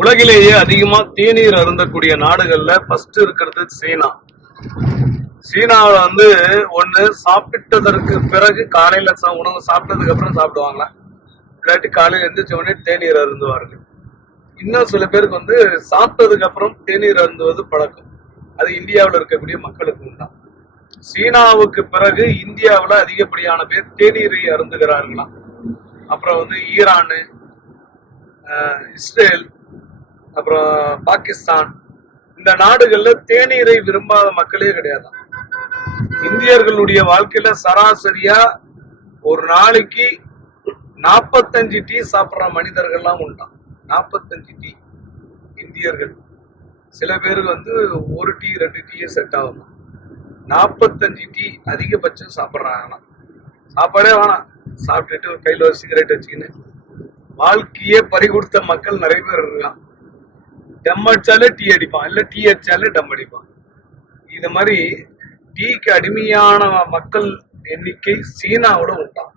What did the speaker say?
உலகிலேயே அதிகமா தேநீர் அருந்தக்கூடிய நாடுகள்ல ஃபர்ஸ்ட் இருக்கிறது சீனா. சீனாவில் ஒண்ணு சாப்பிட்டதற்கு பிறகு காலையில உணவு சாப்பிட்டதுக்கு அப்புறம் சாப்பிடுவாங்களா, இல்லாட்டி காலையில எந்திரிச்ச உடனே தேநீர் அருந்துவார்கள். இன்னும் சில பேருக்கு சாப்பிட்டதுக்கு அப்புறம் தேநீர் அருந்துவது பழக்கம். அது இந்தியாவில் இருக்கக்கூடிய மக்களுக்கு உண்டா. சீனாவுக்கு பிறகு இந்தியாவில் அதிகப்படியான பேர் தேநீரை அருந்துகிறார்களாம். அப்புறம் ஈரானு, இஸ்ரேல், அப்புறம் பாகிஸ்தான், இந்த நாடுகள்ல தேநீரை விரும்பாத மக்களே கிடையாது. இந்தியர்களுடைய வாழ்க்கையில சராசரியா ஒரு நாளைக்கு 45 டீ சாப்பிட்ற மனிதர்கள்லாம் உண்டாம். 45 டீ இந்தியர்கள். சில பேருக்கு ஒரு டீ 2 டீயே செட் ஆகும். 45 டீ அதிகபட்சம் சாப்பிட்றாங்களாம். சாப்பாடே வேணாம், சாப்பிட்டுட்டு கையில் ஒரு சிகரெட் வச்சுக்கின்னு வாழ்க்கையே பறி கொடுத்த மக்கள் நிறைய பேர் இருக்கான். டம் அடிச்சாலே டீ அடிப்பான், இல்ல டீ அடிச்சாலே டம் அடிப்பான். இது மாதிரி டீக்கு அடிமையான மக்கள் எண்ணிக்கை சீனாவோட உண்டாம்.